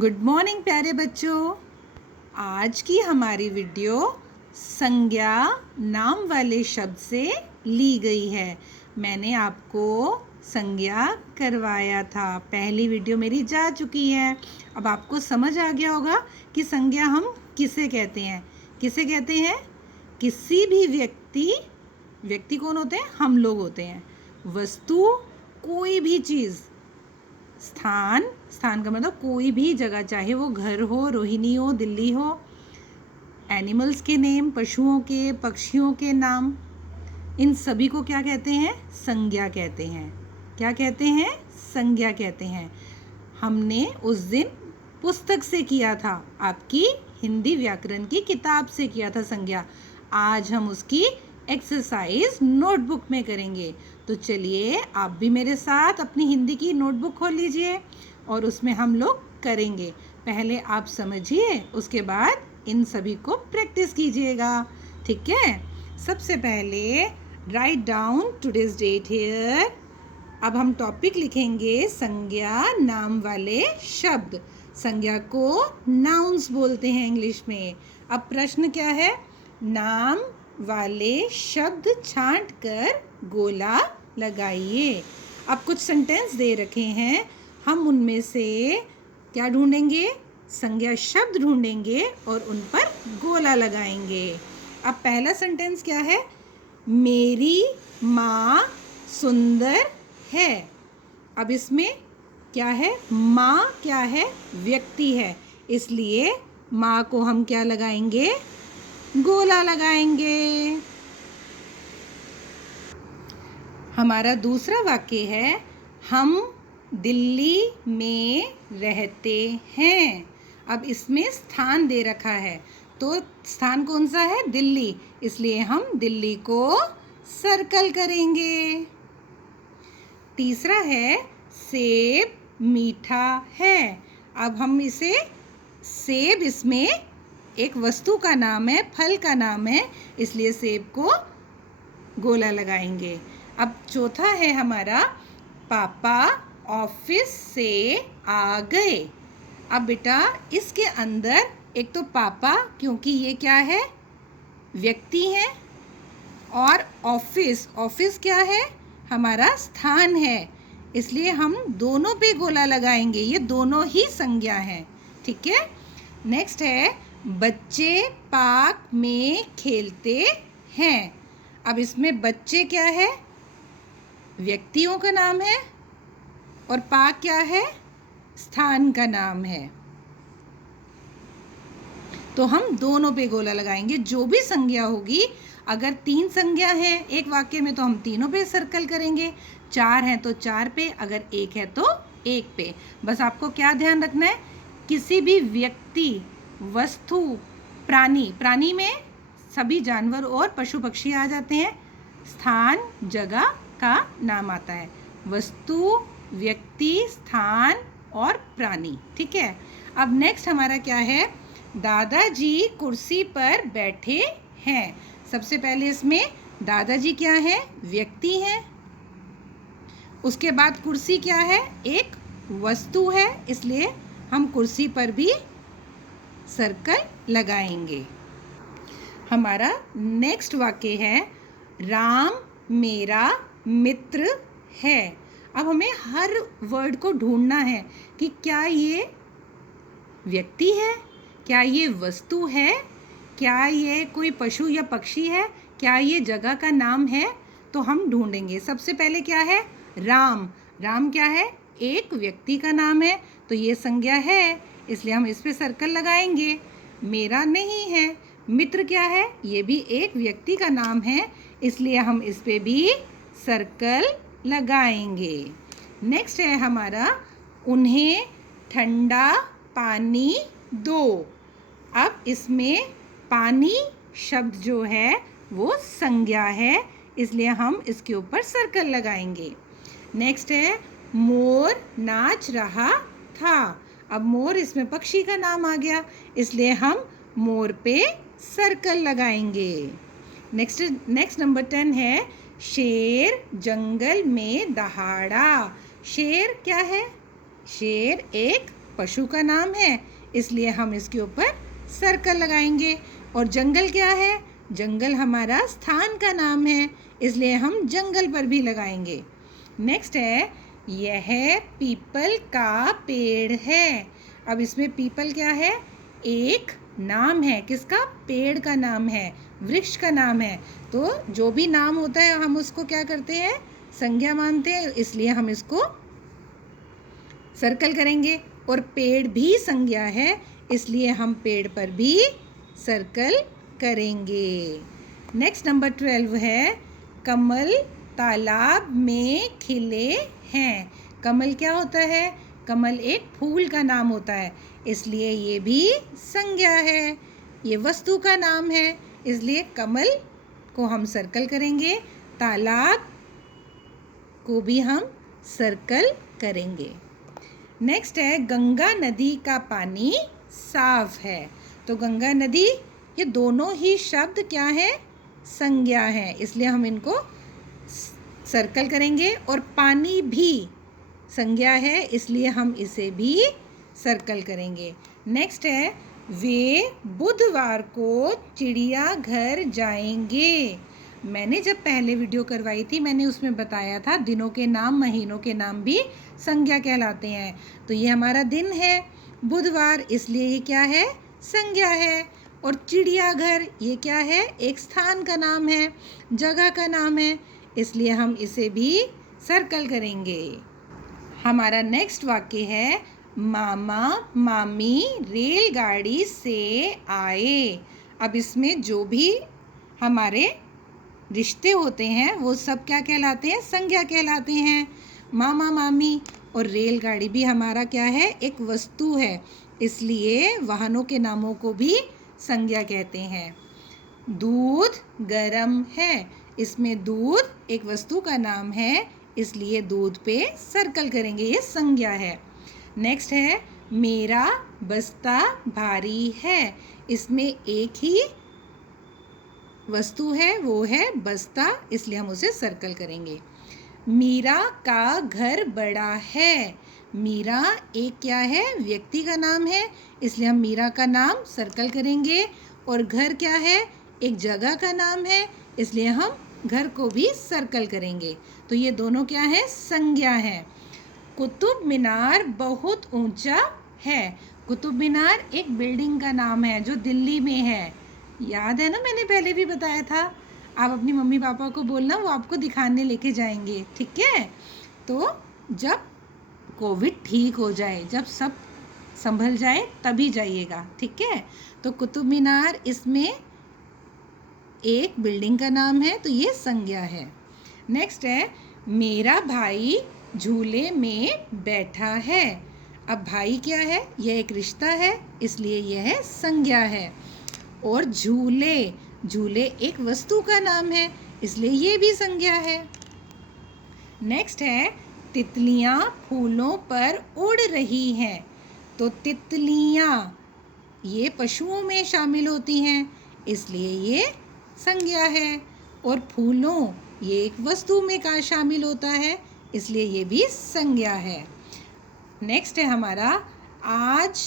Good morning प्यारे बच्चों। आज की हमारी वीडियो संज्ञा नाम वाले शब्द से ली गई है। मैंने आपको संज्ञा करवाया था, पहली वीडियो मेरी जा चुकी है। अब आपको समझ आ गया होगा कि संज्ञा हम किसे कहते हैं। किसे कहते हैं? किसी भी व्यक्ति कौन होते हैं? हम लोग होते हैं। वस्तु, कोई भी चीज़। स्थान का मतलब कोई भी जगह, चाहे वो घर हो, रोहिणी हो, दिल्ली हो। एनिमल्स के नेम, पशुओं के, पक्षियों के नाम, इन सभी को क्या कहते हैं? संज्ञा कहते हैं। क्या कहते हैं? संज्ञा कहते हैं। हमने उस दिन पुस्तक से किया था, आपकी हिंदी व्याकरण की किताब से किया था संज्ञा। आज हम उसकी एक्सरसाइज नोटबुक में करेंगे। तो चलिए आप भी मेरे साथ अपनी हिंदी की नोटबुक खोल लीजिए और उसमें हम लोग करेंगे। पहले आप समझिए, उसके बाद इन सभी को प्रैक्टिस कीजिएगा, ठीक है? सबसे पहले right down today's date here. अब हम टॉपिक लिखेंगे संज्ञा नाम वाले शब्द। संज्ञा को नाउन्स बोलते हैं इंग्लिश में। अब प्रश्न क्या है? नाम वाले शब्द छांट कर गोला लगाइए। अब कुछ सेंटेंस दे रखे हैं, हम उनमें से क्या ढूंढेंगे? संज्ञा शब्द ढूंढेंगे और उन पर गोला लगाएंगे। अब पहला सेंटेंस क्या है? मेरी माँ सुंदर है। अब इसमें क्या है? माँ क्या है? व्यक्ति है, इसलिए माँ को हम क्या लगाएंगे? गोला लगाएंगे। हमारा दूसरा वाक्य है, हम दिल्ली में रहते हैं। अब इसमें स्थान दे रखा है, तो स्थान कौन सा है? दिल्ली, इसलिए हम दिल्ली को सर्कल करेंगे। तीसरा है, सेब मीठा है। अब हम इसे सेब, इसमें एक वस्तु का नाम है, फल का नाम है, इसलिए सेब को गोला लगाएंगे। अब चौथा है हमारा, पापा ऑफिस से आ गए। अब बेटा इसके अंदर एक तो पापा, क्योंकि ये क्या है? व्यक्ति है, और ऑफिस क्या है? हमारा स्थान है, इसलिए हम दोनों पे गोला लगाएंगे। ये दोनों ही संज्ञा हैं, ठीक है? नेक्स्ट है, बच्चे पार्क में खेलते हैं। अब इसमें बच्चे क्या है? व्यक्तियों का नाम है, और पार्क क्या है? स्थान का नाम है। तो हम दोनों पे गोला लगाएंगे। जो भी संज्ञा होगी, अगर 3 संज्ञा है एक वाक्य में तो हम तीनों पे सर्कल करेंगे, 4 हैं तो 4 पे, अगर 1 है तो 1 पे। बस आपको क्या ध्यान रखना है? किसी भी व्यक्ति, वस्तु, प्राणी में सभी जानवर और पशु पक्षी आ जाते हैं। स्थान, जगह का नाम आता है। वस्तु, व्यक्ति, स्थान और प्राणी, ठीक है? अब नेक्स्ट हमारा क्या है? दादाजी कुर्सी पर बैठे हैं। सबसे पहले इसमें दादाजी क्या है? व्यक्ति है। उसके बाद कुर्सी क्या है? एक वस्तु है, इसलिए हम कुर्सी पर भी सर्कल लगाएंगे। हमारा नेक्स्ट वाक्य है, राम मेरा मित्र है। अब हमें हर वर्ड को ढूंढना है कि क्या ये व्यक्ति है, क्या ये वस्तु है, क्या ये कोई पशु या पक्षी है, क्या ये जगह का नाम है। तो हम ढूंढेंगे। सबसे पहले क्या है? राम। राम क्या है? एक व्यक्ति का नाम है, तो ये संज्ञा है, इसलिए हम इस पे सर्कल लगाएंगे। मेरा नहीं है। मित्र क्या है? ये भी एक व्यक्ति का नाम है, इसलिए हम इस पे भी सर्कल लगाएंगे। नेक्स्ट है हमारा, उन्हें ठंडा पानी दो। अब इसमें पानी शब्द जो है वो संज्ञा है, इसलिए हम इसके ऊपर सर्कल लगाएंगे। नेक्स्ट है, मोर नाच रहा था। अब मोर, इसमें पक्षी का नाम आ गया, इसलिए हम मोर पे सर्कल लगाएंगे। नेक्स्ट नंबर 10 है, शेर जंगल में दहाड़ा। शेर क्या है? शेर एक पशु का नाम है, इसलिए हम इसके ऊपर सर्कल लगाएंगे। और जंगल क्या है? जंगल हमारा स्थान का नाम है, इसलिए हम जंगल पर भी लगाएंगे। नेक्स्ट है, यह पीपल का पेड़ है। अब इसमें पीपल क्या है? एक नाम है। किसका? पेड़ का नाम है, वृक्ष का नाम है। तो जो भी नाम होता है हम उसको क्या करते हैं? संज्ञा मानते हैं, इसलिए हम इसको सर्कल करेंगे। और पेड़ भी संज्ञा है, इसलिए हम पेड़ पर भी सर्कल करेंगे। नेक्स्ट नंबर 12 है, कमल तालाब में खिले हैं। कमल क्या होता है? कमल एक फूल का नाम होता है, इसलिए ये भी संज्ञा है। ये वस्तु का नाम है, इसलिए कमल को हम सर्कल करेंगे। तालाब को भी हम सर्कल करेंगे। नेक्स्ट है, गंगा नदी का पानी साफ है। तो गंगा नदी, ये दोनों ही शब्द क्या है? संज्ञा है, इसलिए हम इनको सर्कल करेंगे। और पानी भी संज्ञा है, इसलिए हम इसे भी सर्कल करेंगे। नेक्स्ट है, वे बुधवार को चिड़ियाघर जाएंगे। मैंने जब पहले वीडियो करवाई थी, मैंने उसमें बताया था दिनों के नाम, महीनों के नाम भी संज्ञा कहलाते हैं। तो ये हमारा दिन है बुधवार, इसलिए ये क्या है? संज्ञा है। और चिड़ियाघर, ये क्या है? एक स्थान का नाम है, जगह का नाम है, इसलिए हम इसे भी सर्कल करेंगे। हमारा नेक्स्ट वाक्य है, मामा मामी रेलगाड़ी से आए। अब इसमें जो भी हमारे रिश्ते होते हैं वो सब क्या कहलाते हैं? संज्ञा कहलाते हैं। मामा मामी और रेलगाड़ी भी हमारा क्या है? एक वस्तु है, इसलिए वाहनों के नामों को भी संज्ञा कहते हैं। दूध गरम है, इसमें दूध एक वस्तु का नाम है, इसलिए दूध पे सर्कल करेंगे, ये संज्ञा है। नेक्स्ट है, मेरा बस्ता भारी है। इसमें एक ही वस्तु है, वो है बस्ता, इसलिए हम उसे सर्कल करेंगे। मीरा का घर बड़ा है। मीरा एक क्या है? व्यक्ति का नाम है, इसलिए हम मीरा का नाम सर्कल करेंगे। और घर क्या है? एक जगह का नाम है, इसलिए हम घर को भी सर्कल करेंगे। तो ये दोनों क्या है? संज्ञा है। कुतुब मीनार बहुत ऊंचा है। कुतुब मीनार एक बिल्डिंग का नाम है जो दिल्ली में है। याद है ना, मैंने पहले भी बताया था। आप अपनी मम्मी पापा को बोलना, वो आपको दिखाने लेके जाएंगे, ठीक है? तो जब कोविड ठीक हो जाए, जब सब संभल जाए, तभी जाइएगा, ठीक है? तो कुतुब मीनार इसमें एक बिल्डिंग का नाम है, तो ये संज्ञा है। नेक्स्ट है, मेरा भाई झूले में बैठा है। अब भाई क्या है? यह एक रिश्ता है, इसलिए यह संज्ञा है। और झूले, झूले एक वस्तु का नाम है, इसलिए ये भी संज्ञा है। नेक्स्ट है, तितलियां फूलों पर उड़ रही हैं। तो तितलियां ये पशुओं में शामिल होती हैं, इसलिए ये संज्ञा है। और फूलों ये एक वस्तु में का शामिल होता है, इसलिए ये भी संज्ञा है। नेक्स्ट है हमारा, आज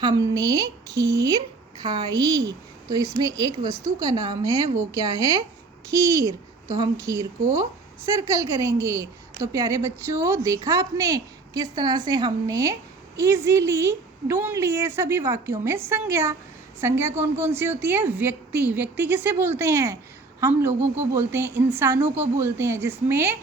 हमने खीर खाई। तो इसमें एक वस्तु का नाम है, वो क्या है? खीर। तो हम खीर को सर्कल करेंगे। तो प्यारे बच्चों, देखा आपने किस तरह से हमने इजीली ढूंढ लिए सभी वाक्यों में संज्ञा। संज्ञा कौन कौन सी होती है? व्यक्ति, व्यक्ति किसे बोलते हैं? हम लोगों को बोलते हैं, इंसानों को बोलते हैं, जिसमें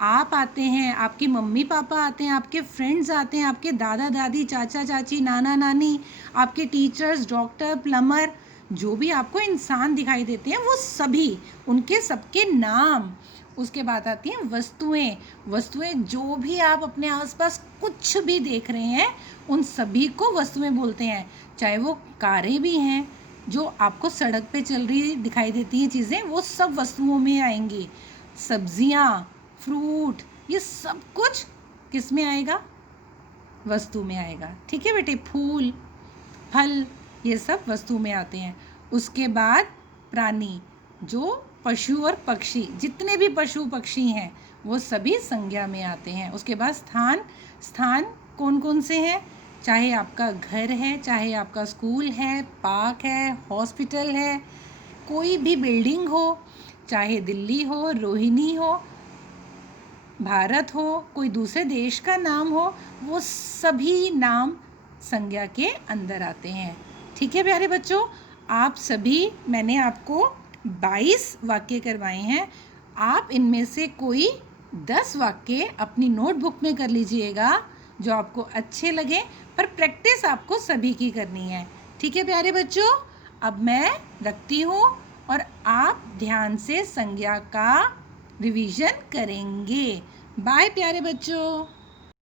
आप आते हैं, आपकी मम्मी पापा आते हैं, आपके फ्रेंड्स आते हैं, आपके दादा दादी, चाचा चाची, नाना नानी, आपके टीचर्स, डॉक्टर, प्लम्बर, जो भी आपको इंसान दिखाई देते हैं वो सभी, उनके सबके नाम। उसके बाद आती हैं वस्तुएं। वस्तुएं जो भी आप अपने आसपास कुछ भी देख रहे हैं, उन सभी को वस्तुएं बोलते हैं। चाहे वो कारें भी हैं, जो आपको सड़क पे चल रही दिखाई देती हैं चीज़ें, वो सब वस्तुओं में आएंगी। सब्जियाँ, फ्रूट, ये सब कुछ किस में आएगा? वस्तु में आएगा, ठीक है बेटे? फूल, फल, ये सब वस्तु में आते हैं। उसके बाद प्राणी, जो पशु और पक्षी, जितने भी पशु पक्षी हैं वो सभी संज्ञा में आते हैं। उसके बाद स्थान, स्थान कौन कौन से हैं? चाहे आपका घर है, चाहे आपका स्कूल है, पार्क है, हॉस्पिटल है, कोई भी बिल्डिंग हो, चाहे दिल्ली हो, रोहिणी हो, भारत हो, कोई दूसरे देश का नाम हो, वो सभी नाम संज्ञा के अंदर आते हैं। ठीक है प्यारे बच्चों, आप सभी, मैंने आपको 22 वाक्य करवाए हैं। आप इनमें से कोई 10 वाक्य अपनी नोटबुक में कर लीजिएगा जो आपको अच्छे लगे, पर प्रैक्टिस आपको सभी की करनी है। ठीक है प्यारे बच्चों, अब मैं रखती हूँ और आप ध्यान से संज्ञा का रिवीजन करेंगे। बाय प्यारे बच्चों।